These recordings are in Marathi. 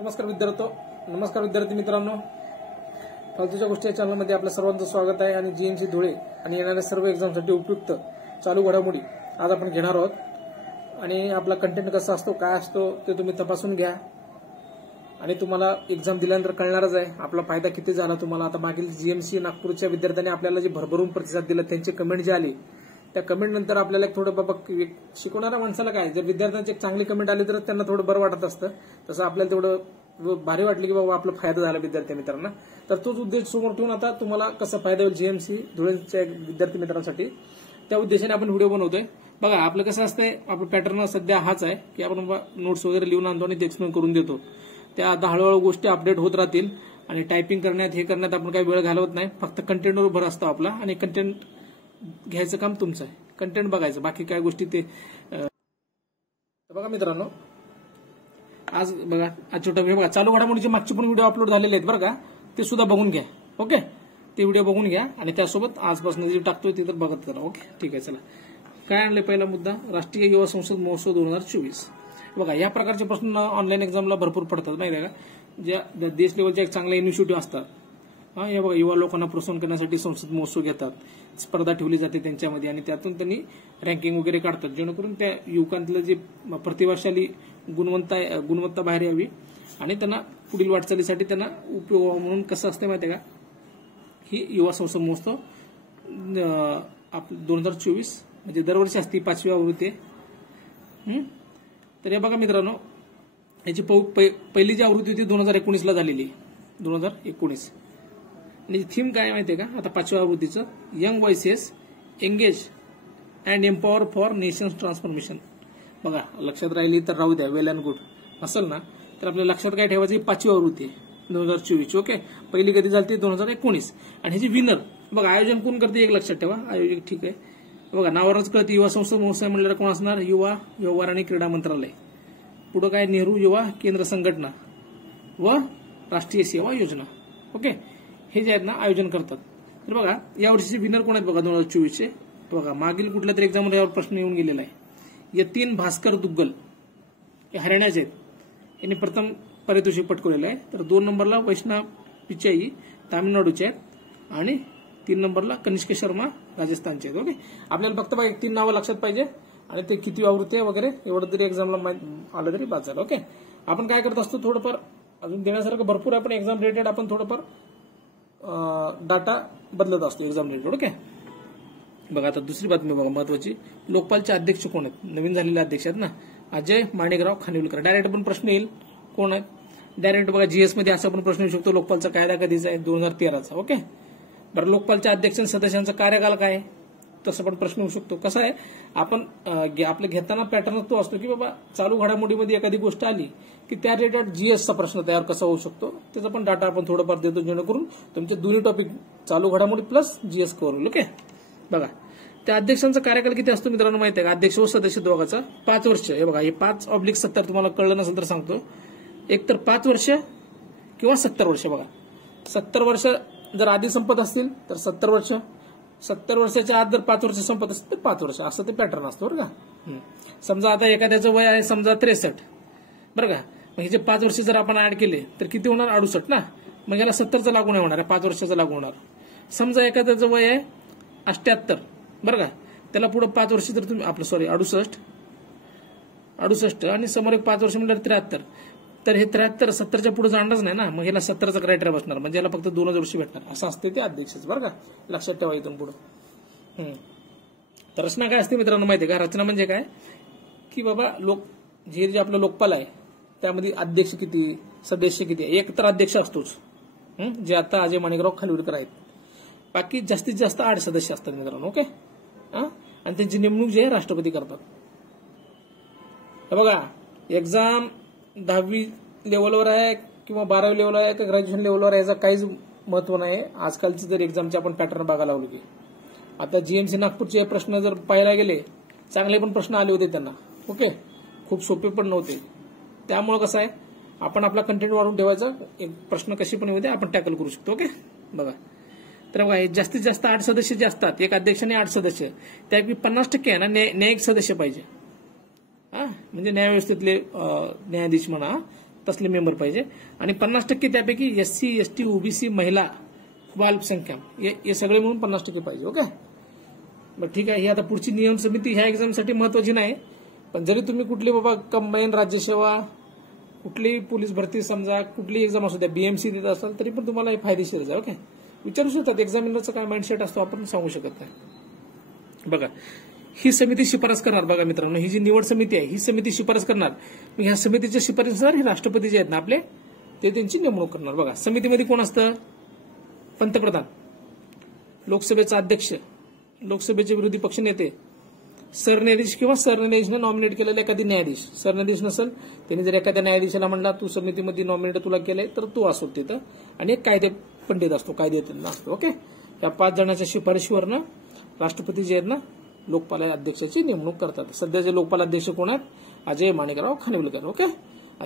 नमस्कार विद्यार्थी मित्रांनो, फालतूच्या गोष्टी या चॅनलमध्ये आपल्या सर्वांचं स्वागत आहे. आणि जीएमसी धुळे आणि येणाऱ्या सर्व एक्झामसाठी उपयुक्त चालू घडामोडी आज आपण घेणार आहोत. आणि आपला कंटेंट कसा असतो, काय असतो ते तुम्ही तपासून घ्या. आणि तुम्हाला एक्झाम दिल्यानंतर कळणारच आहे आपला फायदा किती झाला तुम्हाला. आता मागील जीएमसी नागपूरच्या विद्यार्थ्यांनी आपल्याला जे भरभरून प्रतिसाद दिला, त्यांचे कमेंट जे आले, त्या कमेंट नंतर आपल्याला थोडं बाबा शिकवणाऱ्या माणसाला काय, जर विद्यार्थ्यांची एक चांगली कमेंट आली तर त्यांना थोडं बरं वाटत असतं. तसं आपल्याला तेवढं भारी वाटलं की बाबा आपला फायदा झाला विद्यार्थी मित्रांना. तर तोच उद्देश समोर ठेवून आता तुम्हाला कसा फायदा होईल जीएमसी धुळेच्या विद्यार्थी मित्रांसाठी, त्या उद्देशाने आपण व्हिडिओ बनवतोय. बघा आपलं कसं असतंय, आपलं पॅटर्न सध्या हाच आहे की आपण नोट्स वगैरे लिहून आणतो आणि ते एक्सप्लेन करून देतो. त्या आता हळूहळू गोष्टी अपडेट होत राहतील आणि टायपिंग करण्यात हे करण्यात आपण काही वेळ घालवत नाही. फक्त कंटेंटवर भर असतो आपला आणि कंटेंट घ्यायचं काम तुमचं आहे. कंटेंट बघायचं, बाकी काय गोष्टी ते बघा मित्रांनो. आज बघा आज छोटा व्हिडिओ बघा, चालू घडामोडीचे मागचे पण व्हिडिओ अपलोड झालेले आहेत बरं का, ते सुद्धा बघून घ्या. ओके, ते व्हिडिओ बघून घ्या आणि त्यासोबत आजपासून जे टाकतोय ते तर बघत करा. ओके ठीक आहे. चला काय आणले पहिला मुद्दा, राष्ट्रीय युवा संसद महोत्सव 2024. बघा या प्रकारचे प्रश्न ऑनलाईन एक्झामला भरपूर पडतात नाही का. ज्या देश लेवलच्या एक चांगल्या इनिशिएटिव्ह असतात, हे बघा युवा लोकांना प्रोत्साहन करण्यासाठी संसद महोत्सव घेतात, स्पर्धा ठेवली जाते त्यांच्यामध्ये आणि त्यातून त्यांनी रँकिंग वगैरे काढतात, जेणेकरून त्या युवकांतलं जे प्रतिभाशाली गुणवत्ता बाहेर यावी आणि त्यांना पुढील वाटचालीसाठी त्यांना उपयोग म्हणून कसं असतं माहिती आहे का, ही युवा संसद महोत्सव 2024 म्हणजे दरवर्षी असते, 5वी आवृत्ती आहे. तर हे बघा मित्रांनो, याची पहिली जी आवृत्ती होती 2019ला झालेली, 2019. आणि थीम काय माहितीये का, आता 5व्या आवृत्तीचं young voices engage and empower for nations transformation. बघा लक्षात राहिली तर राहू द्या, वेल अँड गुड असेल ना, तर आपल्या लक्षात काय ठेवायची, 5वी आवृत्ती आहे 2024. ओके, पहिली कधी झाली 2019. आणि ह्याची विनर बघा, आयोजन कोण करते एक लक्षात ठेवा, आयोजक ठीक आहे बघा, नावावरच कळते युवा संसद महोत्सव म्हणल्यावर कोण असणार, युवा व्यवहार आणि क्रीडा मंत्रालय. पुढं काय, नेहरू युवा केंद्र संघटना व राष्ट्रीय सेवा योजना. ओके, हे जे आहेत ना आयोजन करतात. तर बघा यावर्षीचे विनर कोण आहेत बघा 2024चे. बघा मागील कुठल्या तरी एक्झाममध्ये यावर प्रश्न येऊन गेलेला आहे. यतीन भास्कर दुग्गल हे हरियाणाचे आहेत, यांनी प्रथम पारितोषिक पटकवलेलं आहे. तर 2 नंबरला वैष्णव पिचाई तामिळनाडूचे आहेत आणि 3 नंबरला कनिष्क शर्मा राजस्थानचे आहेत. ओके, आपल्याला फक्त बघा 3 नावं लक्षात पाहिजे आणि ते किती आवृत्ती आहे वगैरे एवढं तरी एक्झामला आलं तरी बाद झालं. ओके, आपण काय करत असतो, थोडंफार अजून देण्यासारखं भरपूर आहे, पण एक्झाम रिलेटेड आपण थोडंफार डाटा बदलत असतो एक्झाम रिलेटेड. ओके, बघा आता दुसरी बातमी बघा महत्वाची, लोकपालचे अध्यक्ष कोण आहेत, नवीन झालेले अध्यक्ष आहेत ना, अजय माणिकराव खानविलकर. डायरेक्ट पण प्रश्न येईल कोण आहेत, डायरेक्ट बघा जीएस मध्ये असा पण प्रश्न येऊ शकतो, लोकपालचा कायदा कधीचा आहे, 2013चा. ओके, बरं लोकपालच्या अध्यक्ष सदस्यांचा कार्यकाल काय आहे, तसं पण प्रश्न होऊ शकतो. कसं आहे, आपण आपलं घेताना पॅटर्न तो असतो की बाबा चालू घडामोडीमध्ये एखादी गोष्ट आली की त्या रिलेटेड जीएसचा प्रश्न तयार कसा होऊ शकतो, त्याचा पण डाटा आपण थोडंफार देतो, जेणेकरून तुमचे दोन्ही टॉपिक चालू घडामोडी प्लस जीएस कव्हर होईल. ओके, बघा त्या अध्यक्षांचा कार्यकाल किती असतो मित्रांनो माहिती आहे का, अध्यक्ष व सदस्य दोघांचा 5 वर्ष. हे बघा हे 5/70 तुम्हाला कळलं नसेल तर सांगतो, एक तर 5 वर्ष किंवा 70 वर्ष. बघा 70 वर्ष जर आधी संपत असतील तर 70 वर्ष, 70 वर्षाच्या आत जर 5 वर्ष संपत असतील तर 5 वर्ष, असं ते पॅटर्न असतो बरं का. समजा आता एखाद्याचं वय आहे समजा 63 बरं का, मग हे जे 5 वर्ष जर आपण ऍड केले तर किती होणार, 68 ना, मग याला 70चं लागू नाही होणार, 5 वर्षाचं लागू होणार. समजा एखाद्याचं वय आहे 78 बरं का, त्याला पुढे 5 वर्ष जर तुम्ही आपलं 68 आणि समोर एक 5 वर्ष म्हणलं 73, तर हे 73 70च्या पुढे जाणारच नाही ना, मग याला 70चा क्रायटेरिया बसणार, म्हणजे याला फक्त 2 वर्ष भेटणार. असं असते ते अध्यक्षच बरं का, लक्षात ठेवा इथून पुढे. तर रचना काय असते मित्रांनो माहिती आहे का, रचना म्हणजे काय की बाबा जे आपलं लोकपाल आहे त्यामध्ये अध्यक्ष किती, सदस्य किती, एक तर अध्यक्ष असतोच, जे आता अजय माणिकराव खानविलकर आहेत. बाकी जास्तीत जास्त 8 सदस्य असतात मित्रांनो. ओके, आणि त्यांची नेमणूक जी आहे राष्ट्रपती करतात. बघा एक्झाम 10वी लेवलवर आहे किंवा 12वी लेवलवर आहे किंवा ग्रॅज्युएशन लेवलवर आहे, याचा काहीच महत्व नाही. आजकालची जर एक्झामचे आपण पॅटर्न बघायला लागलो की आता जीएमसी नागपूरचे प्रश्न जर पाहायला गेले, चांगले पण प्रश्न आले होते त्यांना. ओके, खूप सोपे पण नव्हते. त्यामुळे कसं आहे, आपण आपला कंटेंट वाढवून ठेवायचा, एक प्रश्न कशी पण होते आपण टॅकल करू शकतो. ओके, बघा तर बघा जास्तीत जास्त 8 सदस्य जे असतात, एक अध्यक्ष आणि 8 सदस्य, त्यापैकी 50% आहे ना न्यायिक सदस्य पाहिजे. म्हणजे न्यायव्यवस्थेतले न्यायाधीश म्हणा, तसले मेंबर पाहिजे आणि 50% त्यापैकी SC ST OBC महिला अल्पसंख्याक हे सगळे म्हणून 50% पाहिजे. ओके, बरं ठीक आहे. ही आता पुढची नियम समिती ह्या एक्झामसाठी महत्वाची नाही, पण जरी तुम्ही कुठली बाबा कंबाईन राज्यसेवा कुठली पोलीस भरती समजा कुठली एक्झाम असू द्या BMC देत असाल तरी पण तुम्हाला हे फायदेशीर आहे. ओके, विचारू शकतात एक्झामिनरचा काय माइंडसेट असतो आपण सांगू शकत नाही. बघा ही समिती शिफारस करणार. बघा मित्रांनो, ही जी निवड समिती आहे ही समिती शिफारस करणार. मग ह्या समितीच्या शिफारसीनुसार हे राष्ट्रपती जे आहेत ना आपले ते त्यांची नेमणूक करणार. बघा समितीमध्ये कोण असतं? पंतप्रधान, लोकसभेचा अध्यक्ष, लोकसभेचे विरोधी पक्ष नेते, सरन्यायाधीश किंवा सरन्यायाधीशनं नॉमिनेट केलेला एखादी न्यायाधीश. सरन्यायाधीश नसेल त्यांनी जर एखाद्या न्यायाधीशाला म्हणला तू समितीमध्ये नॉमिनेट तुला केलंय तर तो असतो तिथं. आणि एक कायदे पंडित असतो, कायदेतज्ञ असतो. ओके, या 5 जणांच्या शिफारशीवरनं राष्ट्रपती जे आहेत ना लोकपाल अध्यक्षाची नेमणूक करतात. सध्याचे लोकपाल अध्यक्ष कोण आहेत? अजय माणिकराव खानिवलकर. ओके,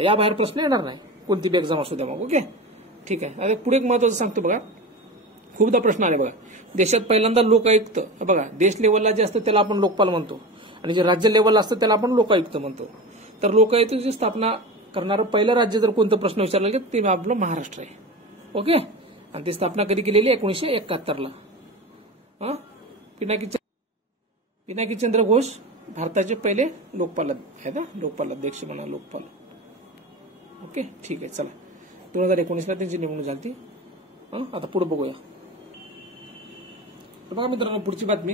या बाहेर प्रश्न येणार नाही कोणती बी एक्झाम असू द्या मग. ओके, ठीक आहे. आता पुढे एक महत्वाचं सांगतो बघा, खूपदा प्रश्न आले बघा. देशात पहिल्यांदा लोकायुक्त, बघा देश लेवलला जे असतं त्याला आपण लोकपाल म्हणतो आणि जे राज्य लेवलला असतं त्याला आपण लोकायुक्त म्हणतो. तर लोकायुक्तची स्थापना करणारं पहिलं राज्य जर कोणतं प्रश्न विचारला गेला ते आपलं महाराष्ट्र आहे. ओके, आणि ती स्थापना कधी केलेली? 1971ला. पिनाकी चंद्र घोष भारताचे पहिले लोकपाल आहेत. लोकपाल अध्यक्ष म्हणा लोकपाल. ओके, ठीक आहे. चला 2019ला त्यांची नेमणूक झाली. आता पुढे बघूया. तर बघा मित्रांनो, पुढची बातमी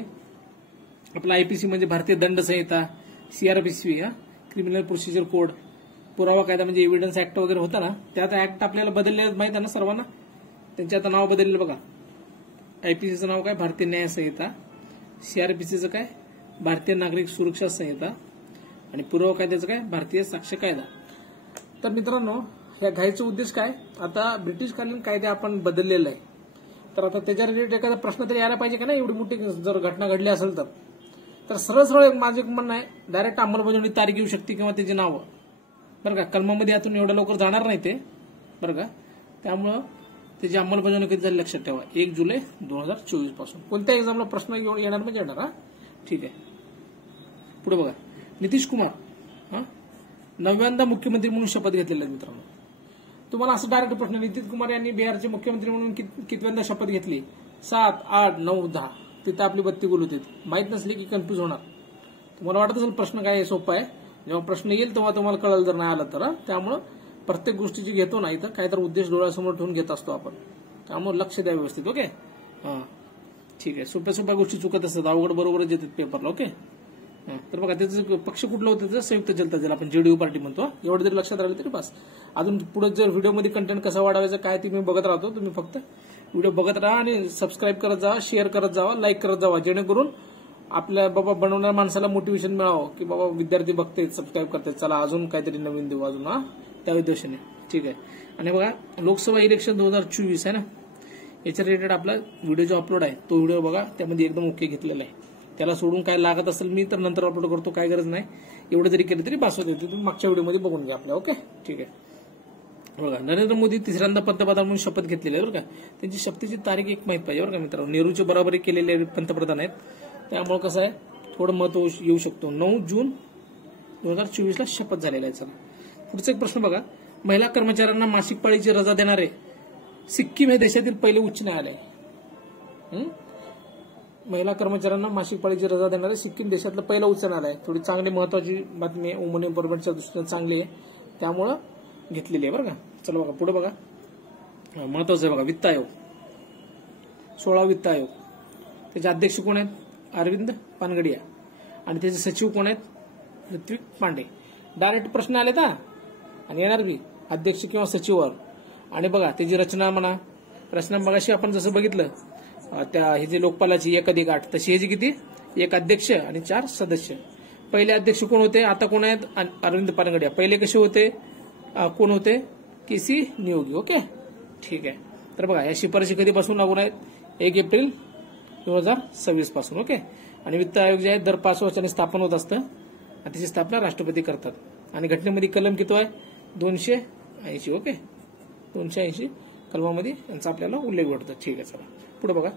आपला IPC म्हणजे भारतीय दंड संहिता, CRPC क्रिमिनल प्रोसिजर कोड, पुरावा कायदा म्हणजे एव्हिडन्स ऍक्ट वगैरे होता ना, त्यात ऍक्ट आपल्याला बदलले माहित आहे ना सर्वांना. त्यांचे आता नाव बदललेलं बघा. IPCचं नाव काय? भारतीय न्याय संहिता. CRPCचं काय? भारतीय नागरिक सुरक्षा संहिता. आणि पुरावा कायद्याचं काय? भारतीय साक्ष कायदा. तर मित्रांनो, या घाईचा उद्देश काय? आता ब्रिटिशकालीन कायदे आपण बदललेला आहे, तर आता त्याच्या रिलेटेड एखादा प्रश्न तरी यायला पाहिजे का नाही. एवढी मोठी जर घटना घडली असेल तर सरळ सरळ माझं म्हणणं आहे डायरेक्ट अंमलबजावणी तारीख येऊ शकते किंवा त्याची नावं. बरं का, कलमामध्ये यातून एवढ्या लवकर जाणार नाही ते. बरं का, त्यामुळं त्याची अंमलबजावणी कधी झाली लक्षात ठेवा. 1 जुलै 2024 पासून. कोणत्या एक्झामला प्रश्न येणार म्हणजे येणार. ठीक आहे. पुढे बघा, नितीश कुमार 9व्यांदा मुख्यमंत्री म्हणून शपथ घेतलेले आहेत मित्रांनो. तुम्हाला असं डायरेक्ट प्रश्न, नितीश कुमार यांनी बिहारचे मुख्यमंत्री म्हणून कितव्यांदा शपथ घेतली? 7, 8, 9, 10. तिथं आपली बत्ती गुल होती. माहित नसली की कन्फ्युज होणार. तुम्हाला वाटत असेल प्रश्न काय सोपा आहे, जेव्हा प्रश्न येईल तेव्हा तुम्हाला कळलं जर नाही आलं तर. त्यामुळं प्रत्येक गोष्टीची घेतो नाही तर काहीतरी उद्देश डोळ्यासमोर ठेवून घेत असतो आपण. त्यामुळे लक्ष द्या व्यवस्थित. ओके, ठीक आहे. सोप्या सोप्या गोष्टी चुकत असतात, अवघड बरोबरच येतात पेपरला. ओके, तर बघा त्याचं पक्ष कुठलं होतं? त्याचं संयुक्त जनता दल, आपण JDU पार्टी म्हणतो. एवढं जरी लक्षात राहिलं तरी बस. अजून पुढे जर व्हिडिओमध्ये कंटेंट कसं वाढवायचं काय ते मी बघत राहतो. तुम्ही फक्त व्हिडिओ बघत राहा आणि सबस्क्राईब करत जावा, शेअर करत जावा, लाईक करत जावा, जेणेकरून आपल्या बाबा बनवणाऱ्या माणसाला मोटिवेशन मिळावं की बाबा विद्यार्थी बघते सबस्क्राईब करते, चला अजून काहीतरी नवीन देऊ अजून. त्या उद्देशाने. ठीक आहे. आणि बघा लोकसभा इलेक्शन 2024 आहे ना, याच्या रिलेटेड आपला व्हिडिओ जो अपलोड आहे तो व्हिडिओ बघा, त्यामध्ये एकदम ओके घेतलेला आहे. त्याला सोडून काय लागत असेल मी तर नंतर अपलोड करतो, काय गरज नाही. एवढं जरी केलं तरी बास होते. तुम्ही मागच्या व्हिडिओमध्ये बघून घ्या आपल्या. ओके, ठीक आहे. बघा नरेंद्र मोदी 3ऱ्यांदा पंतप्रधान म्हणून शपथ घेतलेली आहे बरं का. त्यांची शपथेची तारीख एक माहित पाहिजे बरं का मित्रांनो. नेहरूची बरोबरी केलेले पंतप्रधान आहेत, त्यामुळे कसं आहे थोडं महत्व येऊ शकतो. 9 जून 2024ला शपथ झालेला आहे. चला पुढचा एक प्रश्न बघा, महिला कर्मचाऱ्यांना मासिक पाळीची रजा देणारे सिक्कीम हे देशातील पहिले उच्च न्यायालय. महिला कर्मचाऱ्यांना मासिक पाळीची रजा देणारे सिक्कीम देशातलं पहिलं उच्च न्यायालय. थोडी चांगली महत्वाची बातमी आहे, वुमन एम्पॉवरमेंटच्या दृष्टीने चांगली आहे, त्यामुळं घेतलेली आहे बरं का. चला बघा पुढे बघा, महत्वाचं आहे बघा, वित्त आयोग 16 वित्त आयोग. त्याचे अध्यक्ष कोण आहेत? अरविंद पानगडिया. आणि त्याचे सचिव कोण आहेत? ऋत्विक पांडे. डायरेक्ट प्रश्न आले का आणि येणार बी अध्यक्ष किंवा सचिवावर. आणि बघा त्याची रचना म्हणा, रचना मगाशी आपण जसं बघितलं त्या हे जे लोकपालाची 1+8 तशी ह्याची किती? 1 अध्यक्ष आणि 4 सदस्य. पहिले अध्यक्ष कोण होते? आता कोण आहेत? अरविंद पानगडिया. पहिले कसे होते? कोण होते? KC नियोगी. ओके, ठीक आहे. तर बघा या शिफारशी कधीपासून लागू आहेत? 1 एप्रिल 2026 पासून. ओके. आणि वित्त आयोग जे आहे दर 5 वर्षांनी स्थापन होत असतं आणि त्याची स्थापना राष्ट्रपती करतात. आणि घटनेमध्ये कलम किती आहे? 280. ओके, 280 कलमामध्ये यांचा आपल्याला उल्लेख भेटतो. ठीक आहे. चला पुढे बघा,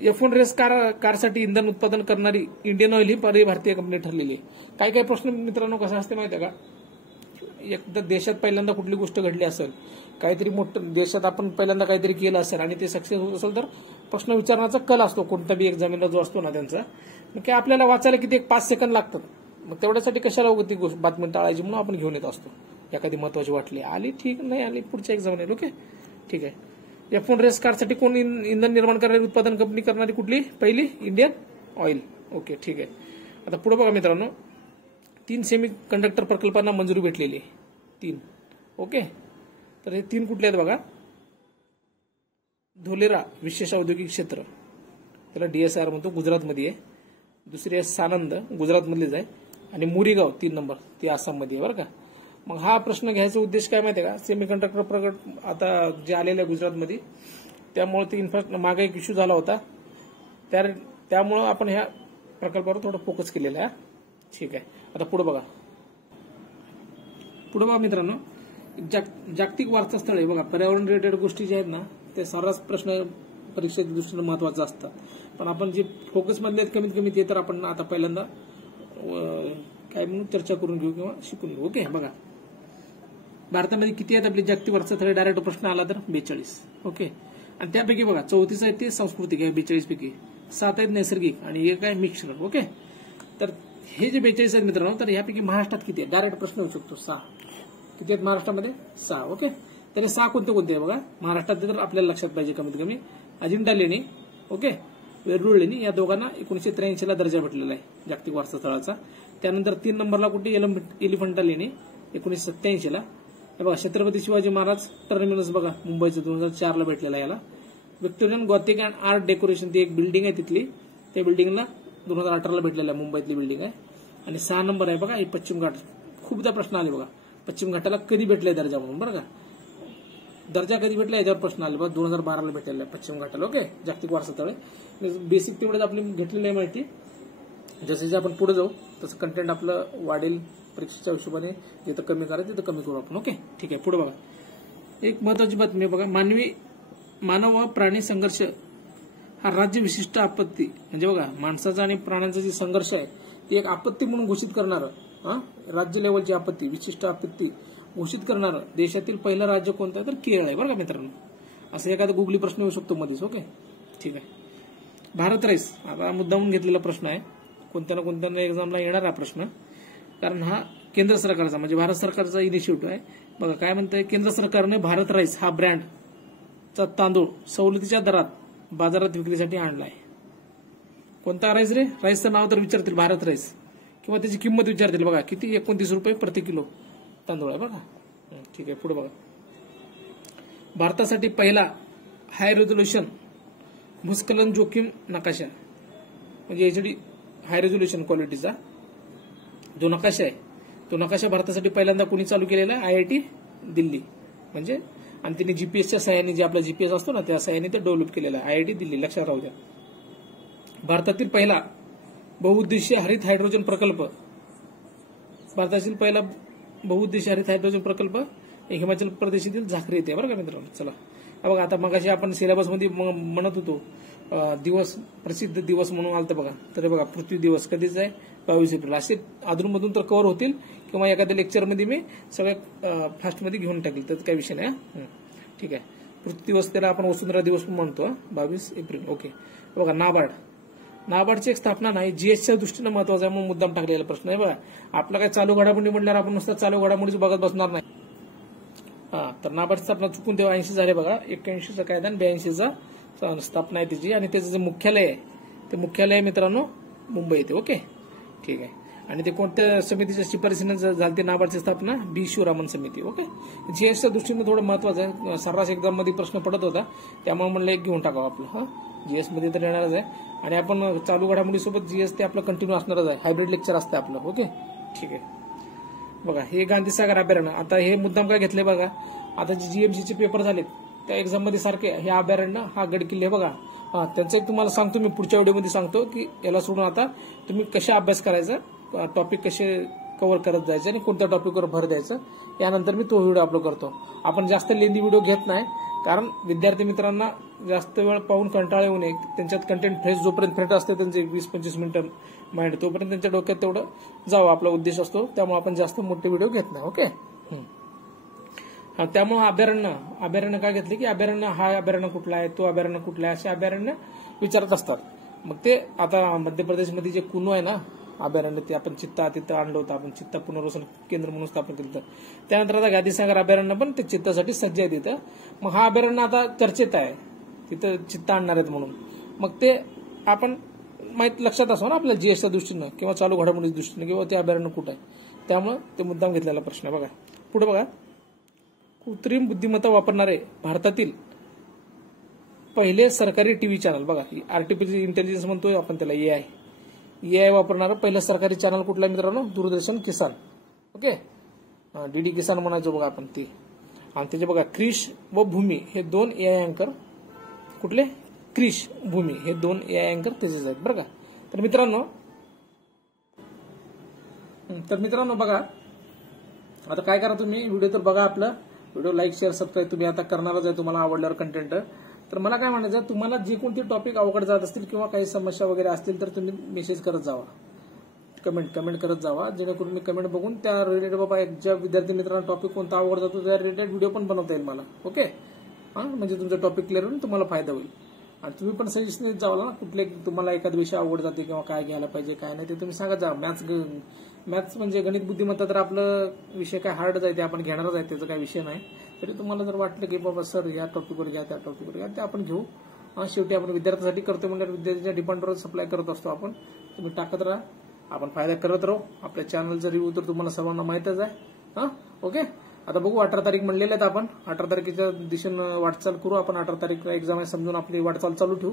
F1 रेस कारसाठी इंधन उत्पादन करणारी इंडियन ऑइल ही भारतीय कंपनी ठरलेली आहे. काही काही प्रश्न मित्रांनो कसा असते माहिती आहे का, एकदा देशात पहिल्यांदा कुठली गोष्ट घडली असेल, काहीतरी मोठं देशात आपण पहिल्यांदा काहीतरी केलं असेल आणि ते सक्सेस होत असेल तर प्रश्न विचारण्याचा कल असतो कोणत्या बी एक्झामिनर जो असतो ना त्यांचा, मग काय आपल्याला वाचायला किती 5 सेकंद लागतात, मग तेवढ्यासाठी कशाला ती बातमी टाळायची म्हणून आपण घेऊन येत असतो. एखादी महत्वाची वाटली आली ठीक, नाही आली पुढच्या एक्झामिनर. ओके ठीक आहे. F1 रेस कारसाठी कोण इंधन निर्माण करणारी उत्पादन कंपनी करणारी कुठली? पहिली इंडियन ऑइल. ओके ठीक आहे. आता पुढे बघा मित्रांनो, 3 सेमी कंडक्टर प्रकल्पांना मंजुरी भेटलेली आहे. 3. ओके, तर हे 3 कुठले आहेत बघा. धोलेरा विशेष औद्योगिक क्षेत्र, त्याला DSR म्हणतो, गुजरातमध्ये आहे. दुसरी आहे सानंद, गुजरातमधलीच आहे. आणि मुरीगाव 3 नंबर, ती आसाममध्ये आहे बरं का. मग हा प्रश्न घ्यायचा उद्देश काय माहिती आहे का, सेमी कंडक्टर प्रकल्प आता जे आलेले आहे गुजरातमध्ये, त्यामुळे ते मागे एक इश्यू झाला होता, त्यामुळं आपण ह्या प्रकल्पावर थोडं फोकस केलेला आहे. ठीक आहे. आता पुढे बघा मित्रांनो, जागतिक वारसा स्थळे बघा, पर्यावरण रिलेटेड गोष्टी ज्या आहेत ना, ते सर्रास प्रश्न परीक्षेच्या दृष्टीने महत्वाचे असतात. पण आपण जे फोकस मधले कमीत कमी ते तर आपण आता पहिल्यांदा काय म्हणून चर्चा करून घेऊ किंवा शिकून घेऊ. ओके बघा, भारतामध्ये किती आहेत आपली जागतिक वारसा स्थळे? डायरेक्ट प्रश्न आला तर 42. ओके, आणि त्यापैकी बघा 34 आहेत ते सांस्कृतिक आहे, 42 पैकी 7 आहेत नैसर्गिक आणि 1 आहे मिक्सर. ओके, तर हे जे 42 आहेत मित्रांनो, तर यापैकी महाराष्ट्रात किती आहे? डायरेक्ट प्रश्न येऊ शकतो. 6. किती आहेत महाराष्ट्रामध्ये? 6. ओके, तर 6 कोणते आहे बघा महाराष्ट्रात, तर आपल्याला लक्षात पाहिजे कमीत कमी. अजिंठा लेणी, ओके, वेरूळ लेणी, या दोघांना 1983 ला दर्जा भेटलेला आहे जागतिक वारसा स्थळाचा. त्यानंतर 3 नंबरला कुठे? एलिफंटा लेणी 1987 ला. हे बघा छत्रपती शिवाजी महाराज टर्मिनस बघा मुंबईचं 2004 ला भेटलेला आहे याला. Victorian Gothic and art decoration, ती एक बिल्डिंग आहे तिथली, त्या बिल्डिंगला 2018 ला भेटलेला आहे, मुंबईतली बिल्डिंग आहे. आणि 6 नंबर आहे बघा, हे पश्चिम घाट. खूपदा प्रश्न आले बघा, पश्चिम घाटाला कधी भेटलाय दर्जा म्हणून बरं का. दर्जा कधी भेटला याच्यावर प्रश्न आले बघा, 2012 ला भेटलेला आहे पश्चिम घाटाला. ओके, जागतिक वारसा स्थळे बेसिक तेवढेच आपली घेतलेली आहे माहिती. जसे जे आपण पुढे जाऊ तसं कंटेंट आपलं वाढेल परीक्षेच्या हिशोबाने. जिथं कमी करायचं तिथं कमी करू आपण. ओके ठीक आहे. पुढे बघा, एक महत्वाची बातमी बघा, मानव व प्राणी संघर्ष हा राज्य विशिष्ट आपत्ती, म्हणजे बघा माणसाचा आणि प्राण्यांचा जे संघर्ष आहे ती एक आपत्ती म्हणून घोषित करणारं, राज्य लेवलची आपत्ती, विशिष्ट आपत्ती घोषित करणारं देशातील पहिलं राज्य कोणतं आहे? तर केरळ आहे बरं का मित्रांनो. असं एखादा गुगली प्रश्न येऊ शकतो मध्येच. ओके ठीक आहे. भारत राईस, आता मुद्दामून घेतलेला प्रश्न आहे, कोणत्या ना कोणत्या एक्झामला येणार हा प्रश्न, कारण हा केंद्र सरकारचा म्हणजे भारत सरकारचा इनिशिएटिव्ह आहे. बघा काय म्हणतंय, केंद्र सरकारने भारत राईस हा ब्रँडचा तांदूळ सवलतीच्या दरात बाजारात विक्रीसाठी आणलाय. कोणता राईस रे? राईसचं नाव तर विचारतील भारत राईस, किंवा त्याची किंमत विचारतील. बघा किती? 29 रुपये प्रति किलो तांदूळ आहे बघा. ठीक आहे. पुढे बघा, भारतासाठी पहिला हाय रेझोल्युशन भूस्खलन जोखीम नकाशा, म्हणजे HD हाय रेझोल्युशन क्वालिटीचा जो नकाशा आहे, तो नकाशा भारतासाठी पहिल्यांदा कोणी चालू केलेला आहे? IIT दिल्ली. म्हणजे आणि तिने जीपीएसच्या सहाय्याने, जे आपला जीपीएस असतो ना त्या सहाय्याने ते डेव्हलप केलेला आहे, IIT दिल्ली. लक्षात राहू द्या. भारतातील पहिला बहुउद्देशीय हरित हायड्रोजन प्रकल्प, भारतातील पहिला बहुउद्देशीय हरित हायड्रोजन प्रकल्प हिमाचल प्रदेशातील झाकरी येथे बरं का मित्रांनो. चला बघा, आता मगाशी आपण सिलेबसमध्ये म्हणत होतो दिवस, प्रसिद्ध दिवस म्हणून आलतं बघा. तर बघा पृथ्वी दिवस कधीच आहे? 22 एप्रिल. असे अधूनमधून तर कव्हर होतील किंवा एखाद्या लेक्चरमध्ये मी सगळ्या फास्टमध्ये घेऊन टाकेल, त्याचा काही विषय नाही. ठीक आहे. पृथ्वी दिवस त्याला आपण वसुंधरा दिवस म्हणतो, 22 एप्रिल. ओके बघा, नाबार्डची एक स्थापना नाही, जीएसच्या दृष्टीने महत्वाचा आहे म्हणून मुद्दाम टाकलेला प्रश्न आहे बघा. आपला काय चालू घडामोडी म्हणल्यावर आपण नुसतं चालू घडामोडीच बघत बसणार नाही. तर नाबार्डची स्थापना चुकून तेव्हा 80 झाले बघा, 81चा कायदा आणि 82चा स्थापना आहे त्याची. आणि त्याचं जे मुख्यालय आहे ते मुख्यालय मित्रांनो मुंबई येते. ओके ठीक आहे. आणि ते कोणत्या समितीच्या शिफारसीने झाली नाबार्डची स्थापना? बी शिवरामन समिती. ओके, जीएसच्या दृष्टीने थोडं महत्वाचं आहे, सर्रास एक्झाम मध्ये प्रश्न पडत होता, त्यामुळे म्हणलं एक घेऊन टाकावं आपलं. जीएस मध्ये तर येणारच आहे, आणि आपण चालू घडामोडीसोबत जीएस ते आपलं कंटिन्यू असणारच आहे, हायब्रिड लेक्चर असतं आपलं. ओके ठीक आहे. बघा हे गांधीसागर अभयारण्य, आता हे मुद्दाम काय घेतले बघा, आता जे जीएमसीचे पेपर झालेत त्या एक्झाम मध्ये सारखे हे अभयारण्य, हा गड किल्ले बघा. त्यांचं एक तुम्हाला सांगतो मी पुढच्या व्हिडिओमध्ये सांगतो की याला सोडून आता तुम्ही कशा अभ्यास करायचा, टॉपिक कसे कव्हर करत जायचे आणि कोणत्या टॉपिकवर भर द्यायचं, यानंतर मी तो व्हिडिओ अपलोड करतो. आपण जास्त लेंदी व्हिडिओ घेत नाही, कारण विद्यार्थी मित्रांना जास्त वेळ पाहून कंटाळा येऊ नये. त्यांच्यात कंटेंट फ्रेश जोपर्यंत फ्रेश असते त्यांचे 20-25 मिनिटं माइंड, तोपर्यंत त्यांच्या डोक्यात तेवढं जावं आपला उद्देश असतो, त्यामुळे आपण जास्त मोठे व्हिडिओ घेत नाही. ओके त्यामुळे अभयारण्य काय घेतले की हा अभयारण्य कुठला आहे, तो अभयारण्य कुठला आहे, असे अभयारण्य विचारत असतात. मग ते आता मध्य प्रदेशमध्ये जे कुनो आहे ना अभयारण्य, ते आपण चित्ता तिथं आणलं होतं, आपण चित्ता पुनर्वसन केंद्र म्हणून स्थापन केलं होतं. त्यानंतर आता गांधीसागर अभयारण्य पण ते चित्तासाठी सज्ज आहे तिथं. मग हा अभयारण्य आता चर्चेत आहे, तिथं चित्ता आणणार आहेत म्हणून. मग ते आपण माहित लक्षात असो ना आपल्याला जीएसच्या दृष्टीनं किंवा चालू घडामोडीच्या दृष्टीनं किंवा ते अभयारण्य कुठं आहे, त्यामुळे ते मुद्दाम घेतलेला प्रश्न आहे. बघा पुढे बघा, कृत्रिम बुद्धिमत्ता वापरणारे भारतातील पहिले सरकारी टीव्ही चॅनल. बघा आर्टिफिशियल इंटेलिजन्स म्हणतोय आपण त्याला, एआय वापरणारं पहिलं सरकारी चॅनल कुठलं आहे मित्रांनो? दूरदर्शन किसान. ओके, डीडी किसान म्हणायचो बघा आपण ते. आणि त्याचे बघा क्रिश व भूमी हे 2 एआय अँकर कुठले? क्रिश, भूमी हे 2 एआय अँकर त्याचेच आहेत बरं का. तर मित्रांनो बघा, आता काय करा तुम्ही, व्हिडिओ तर बघा, आपलं व्हिडिओ लाईक शेअर सबस्क्राईब तुम्ही आता करणारच आहे तुम्हाला आवडल्यावर कंटेंट. तर मला काय म्हणायचं, तुम्हाला जे कोणते टॉपिक अवघड जात असतील किंवा काही समस्या वगैरे असतील तर तुम्ही मेसेज करत जावा, कमेंट करत जावा, जेणेकरून मी कमेंट बघून त्या रिलेटेड बाबा ज्या विद्यार्थी मित्रांना टॉपिक कोणता अवघड जातो त्या रिलेटेड व्हिडिओ पण बनवता येईल मला. ओके, म्हणजे तुमचा टॉपिक क्लिअर होऊन तुम्हाला फायदा होईल. आणि तुम्ही पण सजेशन देत जावा ना, कुठले तुम्हाला एखादा विषय आवड जाते किंवा काय घ्यायला पाहिजे काय नाही ते तुम्ही सांगत जा. मॅथ्स म्हणजे गणित बुद्धिमत्ता तर आपलं विषय काय हार्डच आहे, ते आपण घेणारच आहे, त्याचा काही विषय नाही. तरी तुम्हाला जर वाटलं की बाबा सर या टॉपिकवर घ्या त्या टॉपिकवर घ्या, ते आपण घेऊ. शेवटी आपण विद्यार्थ्यासाठी करतो म्हणजे विद्यार्थ्याच्या डिमांडवर सप्लाय करत असतो आपण. तुम्ही टाकत राहा, आपण फायदा करत राहू. आपल्या चॅनलचा रिव्ह्यू तर तुम्हाला सर्वांना माहितच आहे. ओके, आता बघू 18 तारीख म्हणलेले आहेत आपण, 18 तारखेच्या दिशेनं वाटचाल करू आपण. 18 तारीखला एक्झाम आहे समजून आपली वाटचाल चालू ठेवू.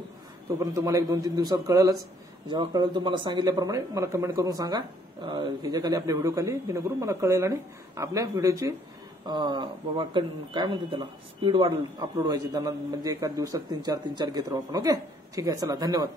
तोपर्यंत तुम्हाला 1-2-3 दिवसात कळेलच. जेव्हा कळेल तुम्हाला सांगितल्याप्रमाणे मला कमेंट करून सांगा ह्याच्या खाली, आपल्या व्हिडिओ खाली, जेणेकरून मला कळेल आणि आपल्या व्हिडिओची बाबा काय म्हणते त्याला स्पीड वाढेल अपलोड व्हायची त्यांना, म्हणजे एका दिवसात 3-4 घेत राहू आपण. ओके, ठीक आहे, चला धन्यवाद.